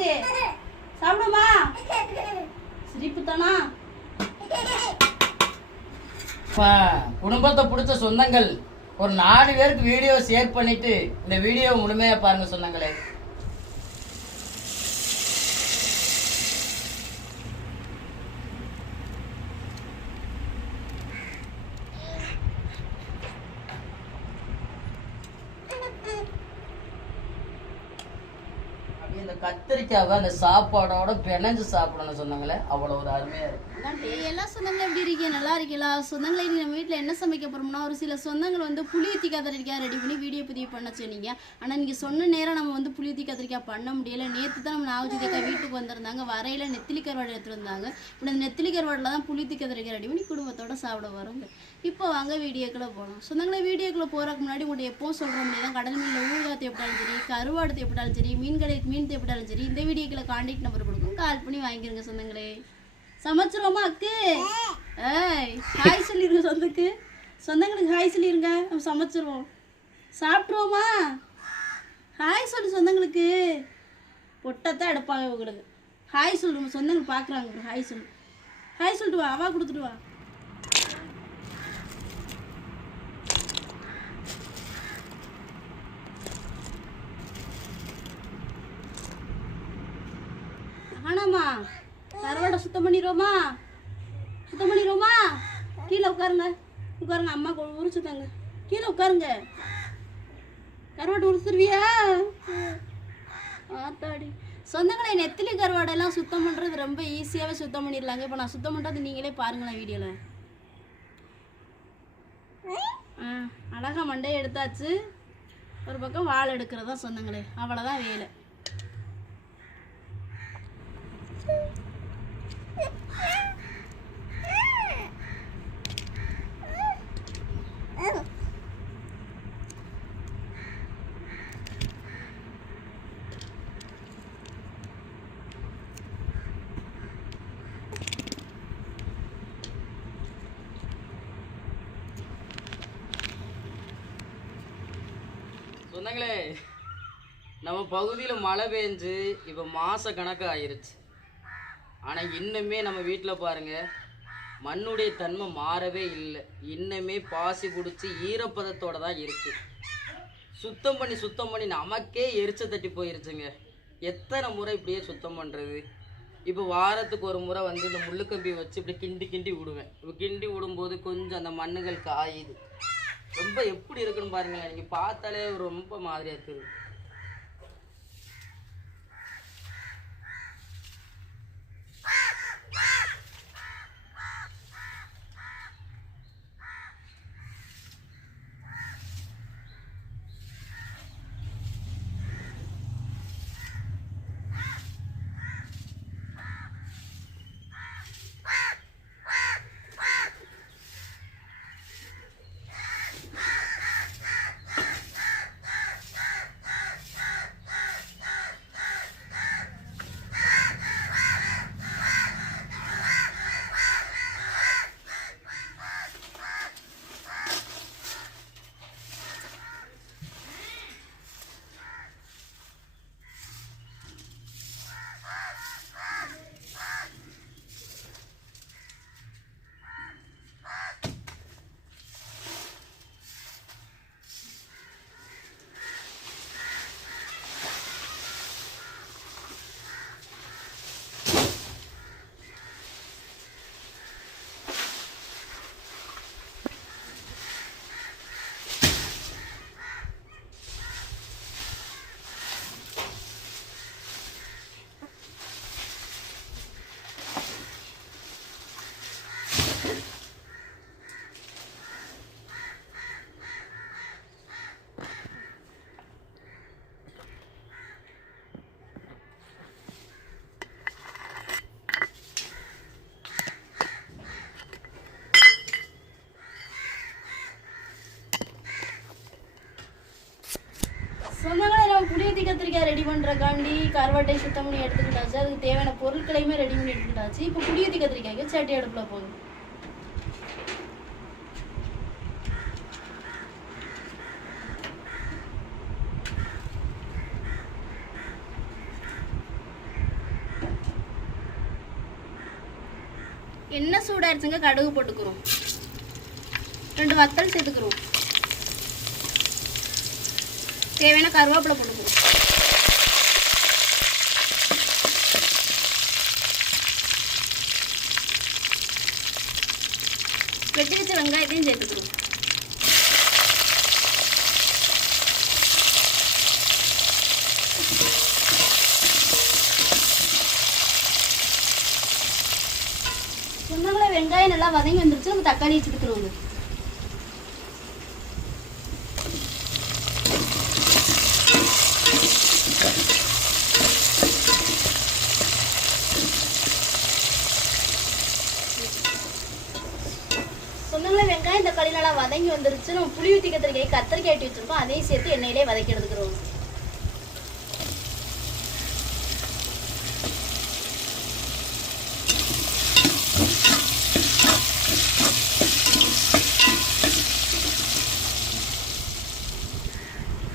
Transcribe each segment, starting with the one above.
உனக்கு சாப்பிடுமா சிரிப்பு தானா குடும்பத்தை பிடிச்ச சொந்தங்கள் ஒரு 4 பேருக்கு வீடியோ ஷேர் பண்ணிட்டு இந்த வீடியோ முழுமையா பாருங்க சொந்தங்களே. இந்த கத்திரிக்காவை அந்த சாப்பாடோட பிணைஞ்சு சாப்பிடணும் சொன்னாங்களே, அவ்வளோ ஒரு அருமையா இருக்கு. எல்லா சொந்தங்களும் எப்படி இருக்கீங்க? நல்லா இருக்கீங்களா? சொந்தங்களை நம்ம வீட்டில் என்ன சமைக்க போறோம்னா, ஒரு சில சொந்தங்கள் வந்து புளியத்தி கத்திரிக்காய் ரெடி பண்ணி வீடியோ பதிவு பண்ண சொன்னீங்க. ஆனால் நீங்கள் சொன்ன நேரம் நம்ம வந்து புளியத்தி கத்திரிக்காய் பண்ண முடியல. நேற்று தான் நம்ம நாவஜிதேக்கா வீட்டுக்கு வந்திருந்தாங்க. வரையில நெத்திலி கருவாடு எடுத்துட்டு வந்தாங்க. இப்போ இந்த நெத்திலி கருவாடில் தான் புளியத்தி கத்திரிக்காய் ரெடி பண்ணி குடும்பத்தோட சாப்பிட வரோங்க. இப்போ வாங்க வீடியோக்குள்ளே போகணும். சொந்தங்களை வீடியோக்குள்ளே போகிறதுக்கு முன்னாடி உங்கள்கிட்ட எப்பவும் சொல்கிற முடியாது தான், கடல் மீனில் ஊறுகாய் தேப்பிட்டாலும் சரி, கருவாடு தேப்பிட்டாலும் சரி, மீன் கடைக்கு மீன் தேப்பிட்டாலும் சரி, இந்த வீடியோக்குள்ள கான்டாக்ட் நம்பர் கொடுக்கும், கால் பண்ணி வாங்கிக்கிறங்க சொந்தங்களே. சமைச்சிருவோமா அக்கு? ஏய் ஹாய் சொல்லிடுங்க சொந்தக்கு, சொந்தங்களுக்கு ஹாய் சொல்லிடுங்க. நம்ம சமைச்சிருவோம், சாப்பிட்ருவோமா? ஹாய் சொல்லு சொந்தங்களுக்கு. பொட்டத்தான் எடுப்பாங்க உங்களுக்கு. ஹாய் சொல்லுவோம், சொந்தங்கள் பார்க்குறாங்க. ஹாய் சொல்லு, ஹாய் சொல்லிட்டு வா, அவா கொடுத்துட்டு வா. ஆனாமா கருவாடை சுத்தம் பண்ணிடுவோமா? சுத்தம் பண்ணிடுவோமா? கீழே உட்காருங்க, உட்காருங்க. அம்மா உரிச்சுட்டாங்க, கீழே உட்காருங்க. கருவாடு உரிச்சிருவியா? ஆத்தாடி சொந்தங்களை நெத்திலி கருவாடெல்லாம் சுத்தம் பண்ணுறது ரொம்ப ஈஸியாகவே சுத்தம் பண்ணிடலாங்க. இப்போ நான் சுத்தம் பண்ணுறது நீங்களே பாருங்களேன் வீடியோவில். அழகாக மண்டையை எடுத்தாச்சு. ஒரு பக்கம் வாழை எடுக்கிறதா சொந்தங்களே, அவ்வளோதான் வேலை. சொந்தங்களே, நம்ம பகுதியில் மழை பெஞ்சு இப்போ மாத கணக்கு ஆயிருச்சு. ஆனால் இன்னுமே நம்ம வீட்டில் பாருங்கள், மண்ணுடைய தன்மை மாறவே இல்லை. இன்னுமே பாசி பிடிச்சி ஈரப்பதத்தோடு தான் இருக்குது. சுத்தம் பண்ணி நமக்கே எரிச்ச தட்டி போயிருச்சுங்க. எத்தனை முறை இப்படியே சுத்தம் பண்ணுறது? இப்போ வாரத்துக்கு ஒரு முறை வந்து இந்த முள்ளுக்கம்பி வச்சு இப்படி கிண்டி விடுவேன். இப்போ கிண்டி விடும்போது கொஞ்சம் அந்த மண்ணுகள் காயுது. ரொம்ப எப்படி இருக்குன்னு பாருங்களேன், நீங்கள் பார்த்தாலே ரொம்ப மாதிரியாக இருக்குது. சொந்தங்களை நம்ம புளியத்தி கத்திரிக்காய் ரெடி பண்ணுறக்காண்டி கருவாட்டை சுத்தம் பண்ணி எடுத்துக்கிட்டாச்சு. அதுக்கு தேவையான பொருட்களையுமே ரெடி பண்ணி எடுத்துக்கிட்டாச்சு. இப்போ புளியத்தி கத்திரிக்காய்க்கு சட்டி அடுப்பில் போகுது. எண்ணெய் சூடாயிருச்சுங்க, கடுகு போட்டுக்கிறோம். 2 வத்தல் சேர்த்துக்கிறோம். தேவையான கருவேப்பிலை போட்டுக்கிறோம். வெட்டி வச்ச வெங்காயத்தையும் சேர்த்துக்கிறோம். சொன்னாங்களே வெங்காயம் நல்லா வதங்கி வந்துருச்சு. நம்ம தக்காளி சேர்த்துக்கிறோங்க. சொன்னாங்களே வெங்காயம் தக்காளி நல்லா வதங்கி வந்துருச்சு. நம்ம புளி ஊற்றி கத்திரிக்காய் வெட்டி வச்சிருக்கோம், அதையும் சேர்த்து எண்ணெயிலே வதக்கி எடுத்துக்கிறோம்.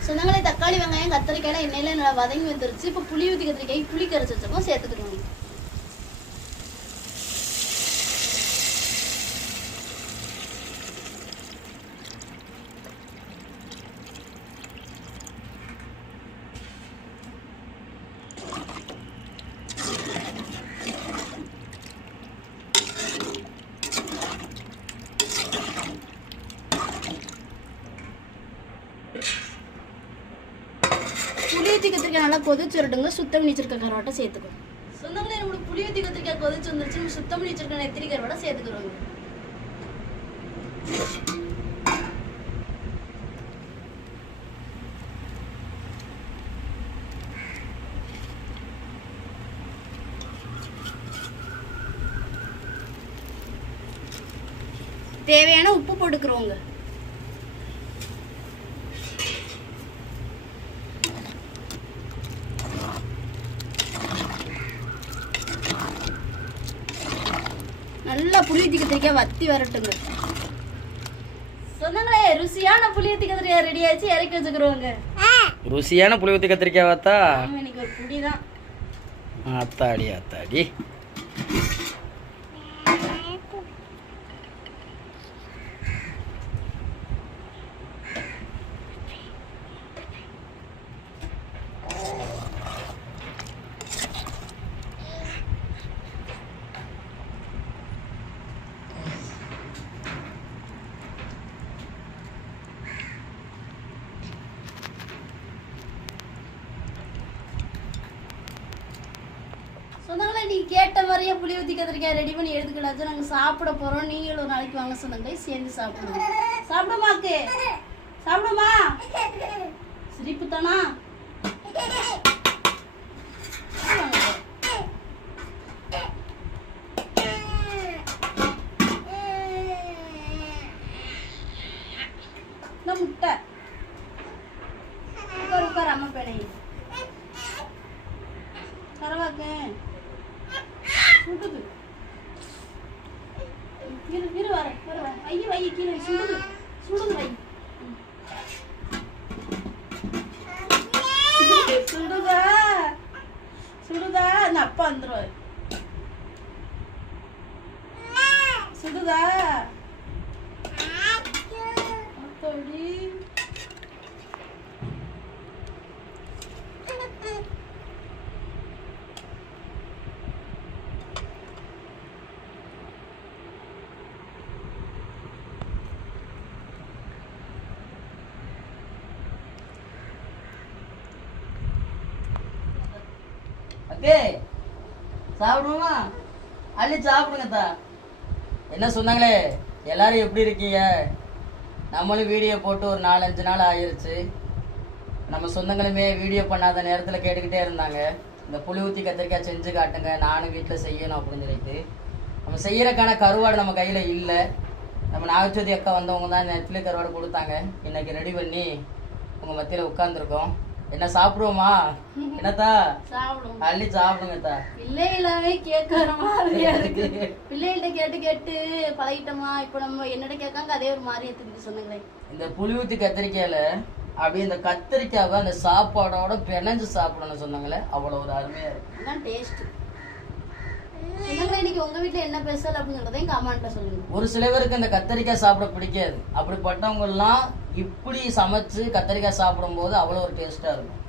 சொன்னாங்களே தக்காளி வெங்காயம் கத்திரிக்காயெல்லாம் எண்ணெயில நல்லா வதங்கி வந்துருச்சு. இப்போ புளி ஊற்றி கத்திரிக்காய் புளி கரைச்சி வச்சிருக்கோம், சேர்த்துக்கிறோம். புளி ஊற்றி கத்திரிக்காய் நல்லா கொதிச்சு வரட்டுங்க. சுத்தம் பண்ணி வச்சிருக்க கருவாட்டை சேர்த்துக்கணும். சொந்தங்களே நம்மளுக்கு புளி ஊற்றி கத்திரிக்காய் கொதிச்சு வந்துருச்சு. நம்ம சுத்தம் பண்ணி வச்சிருக்க நெத்திரி கருவாட்டை சேர்த்துக்கிறோங்க. தேவையான உப்பு போட்டுக்கிறோங்க. நல்லா புளி ஊற்றி கத்திரிக்காய் வத்தி வரட்டுங்க. சொன்னாங்களே ருசியான புளி ஊற்றி கத்திரிக்காய் ரெடி ஆச்சு, இறக்கி வச்சுக்கிறோங்க. ருசியான புளி ஊற்றி கத்திரிக்காய் பார்த்தா இன்னைக்கு ஒரு புடிதான். அத்தாடி அத்தாடி. சொன்னாங்களே நீங்க கேட்ட மாதிரியே புளி ஊற்றி கத்திரிக்காய் ரெடி பண்ணி எடுத்துக்கிட்டாச்சு. நாங்கள் சாப்பிட போறோம். நீங்களும் ஒரு நாளைக்கு வாங்க சொன்னாங்களே, சேர்ந்து சாப்பிடுவோம். சாப்பிடுமாக்கு சாப்பிடுமா? சிரிப்பு தானா? முட்டை உட்கார் அம்மா பேனை கரவாக்கு சுடுது. இரு வர வை கீழே சுடுது வை சுடுதா இந்த அப்பா வந்துருவாரு. சுடுதா அப்படி அக்கே சாப்பிடுவோமா? அள்ளி சாப்பிடுங்கத்தா. என்ன சொன்னாங்களே எல்லாரும் எப்படி இருக்கீங்க? நம்மளும் வீடியோ போட்டு ஒரு 4-5 நாள் ஆயிருச்சு. நம்ம சொந்தங்களுமே வீடியோ பண்ணாத நேரத்தில் கேட்டுக்கிட்டே இருந்தாங்க, இந்த புளி ஊற்றி கத்திரிக்காய் செஞ்சு காட்டுங்க, நானும் வீட்டில் செய்யணும் அப்படின்னு சொல்லிட்டு. நம்ம செய்யறதுக்கான கருவாடு நம்ம கையில் இல்லை. நம்ம நாகச்சோதி அக்கா வந்தவங்க தான் இந்த நெத்திலி கருவாடு கொடுத்தாங்க. இன்னைக்கு ரெடி பண்ணி உங்கள் மத்தியில் உட்காந்துருக்கோம். என்ன சாப்பிடுவோமா? என்னத்தா சாப்பிடுவோம். அள்ளி சாப்பிடுங்கத்தா. பிள்ளைகளாவே கேட்கற மாதிரியா இருக்கு. பிள்ளைகள்ட்ட கேட்டு கேட்டு பழகிட்டோமா. இப்போ நம்ம என்னட்ட கேட்காங்க அதே ஒரு மாதிரியா திருப்பி சொன்னாங்களே. இந்த புளி ஊற்றி கத்திரிக்காயில அப்படியே இந்த கத்திரிக்காவை அந்த சாப்பாடோட பிணைஞ்சு சாப்பிடணும்னு சொன்னாங்களே, அவ்வளோ ஒரு அருமையா இருக்கு. டேஸ்ட் சொந்தங்களே இன்னைக்கு உங்க வீட்ல என்ன ஸ்பெஷல் அப்படிங்கறதையும் கமெண்ட்ல சொல்லுங்க. ஒரு சில பேருக்கு இந்த கத்தரிக்காய் சாப்பிட பிடிக்காது. அப்படிப்பட்டவங்க எல்லாம் இப்படி சமைச்சு கத்தரிக்காய் சாப்பிடும்போது அவ்வளோ ஒரு டேஸ்டா இருக்கும்.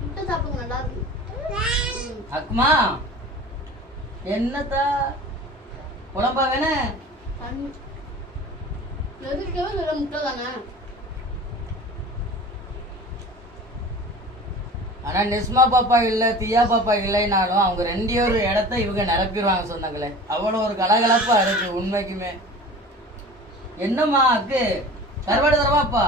முட்டை சாப்பிடுங்க, நல்லா இருக்கும். அக்குமா என்னத்தா குழம்பா வேணே? எதுக்கவே சொல்ல முட்டை தானே. ஆனா நிஸ்மா பாப்பா இல்ல தியா பாப்பா இல்லைனாலும் அவங்க ரெண்டு ஒரு இடத்த இவங்க நிரப்பிடுவாங்க சொன்னாங்களே. அவ்வளவு ஒரு கலகலப்பா இருக்கு உண்மைக்குமே. என்னம்மா அக்கு கருவாடு தரவாப்பா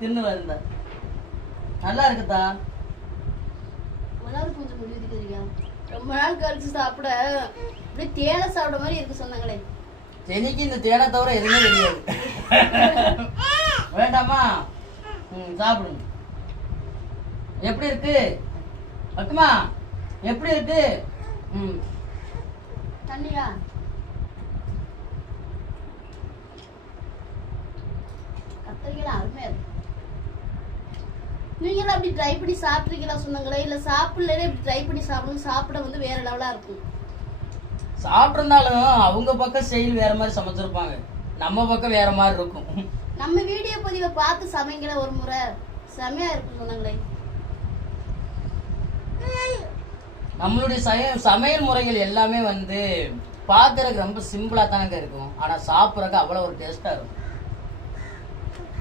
தின்னு வருந்த நல்லா இருக்குதா? எல்லாரும் கொஞ்சம் முடிவுக்கிறீங்க. ரொம்ப நாள் கழிச்சு சாப்பிட அப்படியே தேனை சாப்பிட மாதிரி இருக்கு சொன்னாங்களே. எனக்கு இந்த தேனை தவிர எதுவுமே தெரியாது. வேண்டாமா? சாப்பிடுங்க. எப்படி இருக்கு அக்குமா? எப்படி இருக்கு? தண்ணியா? கத்திரிக்காய் அருமையா இருக்கு. நீங்களும் அப்படி ட்ரை பண்ணி சாப்பிட்றீங்களா சொன்னாங்களே? இல்ல சாப்பிடல இப்படி ட்ரை பண்ணி சாப்பிடுங்க. சாப்பிட வந்து வேற லெவலா இருக்கும். சாப்பிட்ருந்தாலும் அவங்க பக்கம் ஸ்டைல் வேற மாதிரி சமைச்சிருப்பாங்க, நம்ம பக்கம் வேற மாதிரி இருக்கும். நம்ம வீடியோ பதிவை பார்த்து சமைக்கிற ஒரு முறை செமையா இருக்கும் சொன்னாங்களே. நம்மளுடைய சமையல் முறைகள் எல்லாமே வந்து பார்க்கறதுக்கு ரொம்ப சிம்பிளா தானங்க இருக்கும். ஆனா சாப்பிட்றதுக்கு அவ்வளவு ஒரு டேஸ்டா இருக்கும்.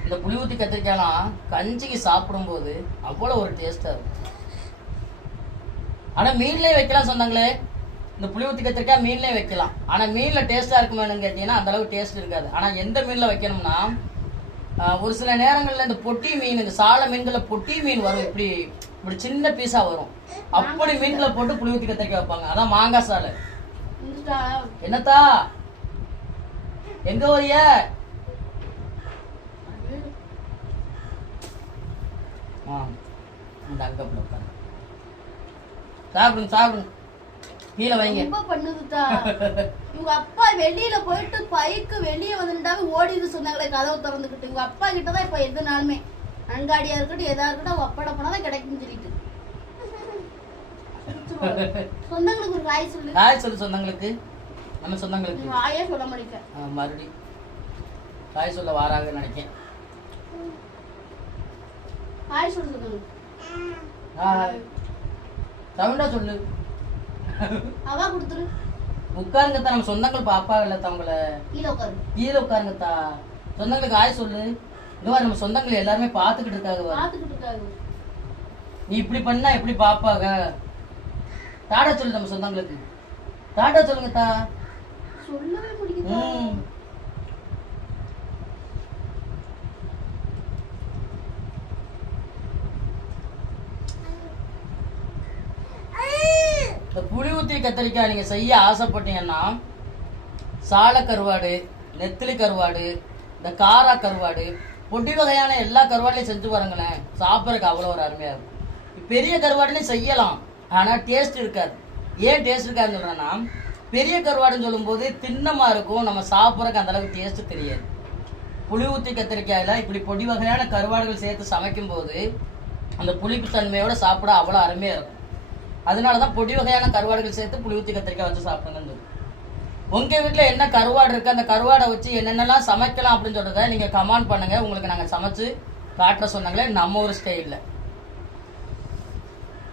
இந்த புளி ஊத்தி கத்திரிக்காய்லாம் கஞ்சிக்கு சாப்பிடும்போது அவ்வளவு ஒரு டேஸ்டா இருக்கும். ஆனா மீன்லயே வைக்கலாம் சொன்னாங்களே. இந்த புளி ஊத்தி கத்திரிக்காய் மீன்லயே வைக்கலாம். ஆனா மீன்ல டேஸ்டா இருக்குமான்னு கேட்டீங்கன்னா அந்த அளவுக்கு டேஸ்ட் இருக்காது. ஆனா எந்த மீன்ல வைக்கணும்னா ஒரு சில நேரங்கள்ல இந்த பொட்டி மீன், இந்த சால மீன்கள பொட்டி மீன் வரும், இப்படி இப்படி சின்ன பீஸா வரும். அப்படி மீன்களை போட்டு புளி ஊத்தி கத்திரிக்காய் வைப்பாங்க. அதான் மாங்காய் சாலை. என்னத்தா எங்க வரிய? சாப்பிடுங்க சாப்பிடுங்க, கீழே வைங்க. ரொம்ப பண்ணுதுதா. இவங்க அப்பா வெளியில போயிட்டு பைக்கு வெளியே வந்துட்டாவே ஓடிது சொன்னாங்களே, கதவை திறந்துக்கிட்டு. இவங்க அப்பா கிட்டதான் இப்ப எதுனாலுமே அங்காடியா இருக்கட்டும் எதா இருக்கட்டும் அவங்க அப்பாட போனாதான் கிடைக்கும்னு சொல்லிட்டு. சொந்தங்களுக்கு ஒரு ராய் சொல்லு. ராய் சொல்லு சொந்தங்களுக்கு. நம்ம சொந்தங்களுக்கு ராயே சொல்ல முடியும். மறுபடி ராய் சொல்ல வாராங்க நினைக்கேன். ராய் சொல்லு சொந்தங்களுக்கு. சவுண்டா சொல்லு. அவா கொடுத்துரு. உட்காருங்கத்தா, நம்ம சொந்தங்கள் பாப்பா இல்ல தவங்கள. கீழே உட்காரு. கீழே உட்காருங்கத்தா. சொந்தங்களுக்கு ஆய் சொல்லு. இதுவா நம்ம சொந்தங்கள் எல்லாருமே பாத்துக்கிட்டு இருக்காங்க. நீ இப்படி பண்ணா எப்படி பாப்பாங்க? தாடா சொல்லு நம்ம சொந்தங்களுக்கு. தாடா சொல்லுங்கத்தா. சொல்லவே முடியுதா? இந்த புளி ஊத்தி கத்திரிக்காய் நீங்க செய்ய ஆசைப்பட்டீங்கன்னா சால கருவாடு, நெத்திலி கருவாடு, இந்த காரா கருவாடு, பொடி வகையான எல்லா கருவாடுலையும் செஞ்சு பாருங்களேன். சாப்பிட்றதுக்கு அவ்வளோ ஒரு அருமையா இருக்கும். பெரிய கருவாடுலையும் செய்யலாம், ஆனா டேஸ்ட் இருக்காது. ஏன் டேஸ்ட் இருக்காதுன்னு சொல்றேன்னா, பெரிய கருவாடுன்னு சொல்லும்போது திண்ணமா இருக்கும், நம்ம சாப்பிட்றதுக்கு அந்த அளவுக்கு டேஸ்ட் தெரியாது. புளி ஊத்தி கத்திரிக்காயில இப்படி பொடி வகையான கருவாடுகள் சேர்த்து சமைக்கும் போது அந்த புளிப்பு தன்மையோட சாப்பிட அவ்வளோ அருமையா இருக்கும். அதனாலதான் பொடி வகையான கருவாடுகள் சேர்த்து புளி ஊத்தி கத்திரிக்காய் வச்சு சாப்பிடுங்கன்னு சொல்லி. உங்க வீட்டுல என்ன கருவாடு இருக்கு, அந்த கருவாடை வச்சு என்னென்னலாம் சமைக்கலாம் அப்படின்னு சொல்றத நீங்க கமெண்ட் பண்ணுங்க. உங்களுக்கு நாங்க சமைச்சு காட்டுற சொன்னாங்களே நம்ம ஒரு ஸ்டைல்ல.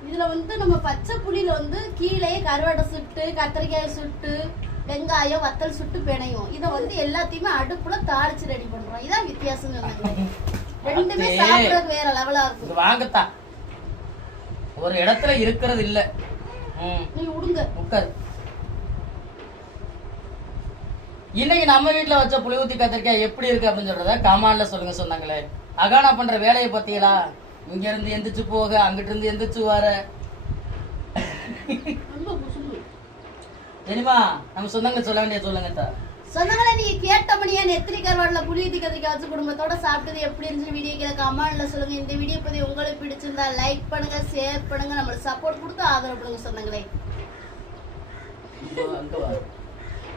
இதுல வந்து நம்ம பச்சை புளியில வந்து கீழே கருவாடை சுட்டு, கத்திரிக்காய் சுட்டு, வெங்காயம் வத்தல் சுட்டு பிணையும். இதை வந்து எல்லாத்தையுமே அடுப்புல தாளிச்சு ரெடி பண்றோம். இதான் வித்தியாசம். ரெண்டுமே சாப்பிடறதுக்கு வேற லெவலா இருக்கும். வாங்கத்தான் ஒரு இடத்துல இருக்கிறது இல்ல. நீ உடுங்க உட்காரு. இன்னைக்கு நம்ம வீட்டுல வச்ச புளி ஊத்தி கத்திரிக்காய் எப்படி இருக்கு அப்படின்னு சொல்றத கமெண்ட்ல சொல்லுங்க சொன்னாங்களே. அகானா பண்ற வேலையை பத்தியலா? இங்க இருந்து எந்திரிச்சு போக, அங்கிட்டு இருந்து எந்திரிச்சு வர தெரியுமா? நம்ம சொந்தங்க சொல்ல வேண்டிய சொல்லுங்க. சொந்தங்களை நீங்க கேட்ட மணியா நெத்திலி கருவாடுல புளி ஊத்தி கத்திரிக்காய் வச்சு குடும்பத்தோட சாப்பிட்டது எப்படி இருந்துச்சு வீடியோ கீழே கமெண்ட்ல சொல்லுங்க. இந்த வீடியோ பத்தி உங்களுக்கு பிடிச்சிருந்தா லைக் பண்ணுங்க, ஷேர் பண்ணுங்க, நம்மளுக்கு சப்போர்ட் கொடுத்து ஆதரவு பண்ணுங்க சொந்தங்களே.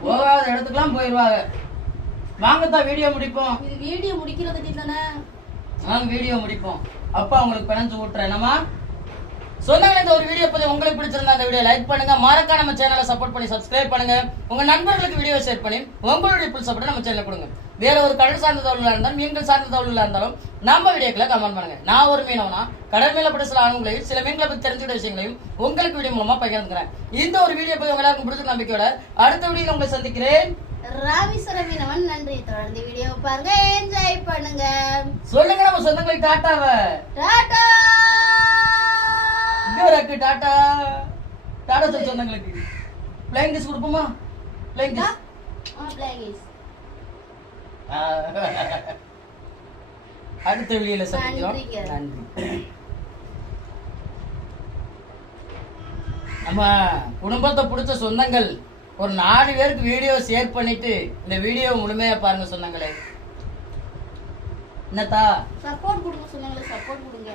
போகாத இடத்துக்குலாம் போயிருவாங்க. வாங்கத்தான் வீடியோ முடிப்போம். இது வீடியோ முடிக்கிறதுக்கு தானே. நாங்க வீடியோ முடிப்போம். அப்பா உங்களுக்கு பிணைஞ்சு விட்டுறேன். என்னம்மா சொன்னாங்க. இந்த ஒரு வீடியோ பத்தி உங்களுக்கு பிடிச்சிருந்தா அந்த வீடியோ லைக் பண்ணுங்க, மறக்காம நம்ம சேனலை சப்போர்ட் பண்ணி சப்ஸ்கிரைப் பண்ணுங்க, உங்க நண்பர்களுக்கு வீடியோ ஷேர் பண்ணி உங்களுடைய ஃபுல் சப்போர்ட் நம்ம சேனல்ல கொடுங்க. வேற ஒரு கடல் சார்ந்த தகவலா இருந்தாலும் மீன்கள் சார்ந்த தகவலா இருந்தாலும் நம்ம வீடியோக்களை கமெண்ட் பண்ணுங்க. நான் ஒரு மீனவனா கடல் மீன்ல பட்ட சில அனுபவங்களையும் சில மீன்களை பத்தி தெரிஞ்சுக்கிட்ட விஷயங்களையும் உங்களுக்கு வீடியோ மூலமா பகிர்ந்துக்கிறேன். இந்த ஒரு வீடியோ பத்தி எல்லாருக்கும் பிடிச்ச நம்பிக்கையோட அடுத்த வீடியோ உங்களை சந்திக்கிறேன். ராமேஸ்வர மீனவன் நன்றி. தொடர்ந்து வீடியோ பாருங்க, என்ஜாய் பண்ணுங்க. சொல்லுங்க நம்ம சொந்தங்களுக்கு டாட்டாவை. டாடா டாடா டாடா சொல்லி சொந்தங்களுக்கு பிளேயிங் கிஸ் கொடுப்போமா? Flying kiss. அடுத்த வீடியோல சந்திக்கிறோம். நன்றி. நம்ம குடும்பத்தை பிடிச்ச சொந்தங்கள் ஒரு 4 பேருக்கு வீடியோ ஷேர் பண்ணிட்டு இந்த வீடியோ முழுமையா பாருங்க சொந்தங்களே. என்னத்தா சப்போர்ட் கொடுங்க சொந்தங்களே, சப்போர்ட் கொடுங்க.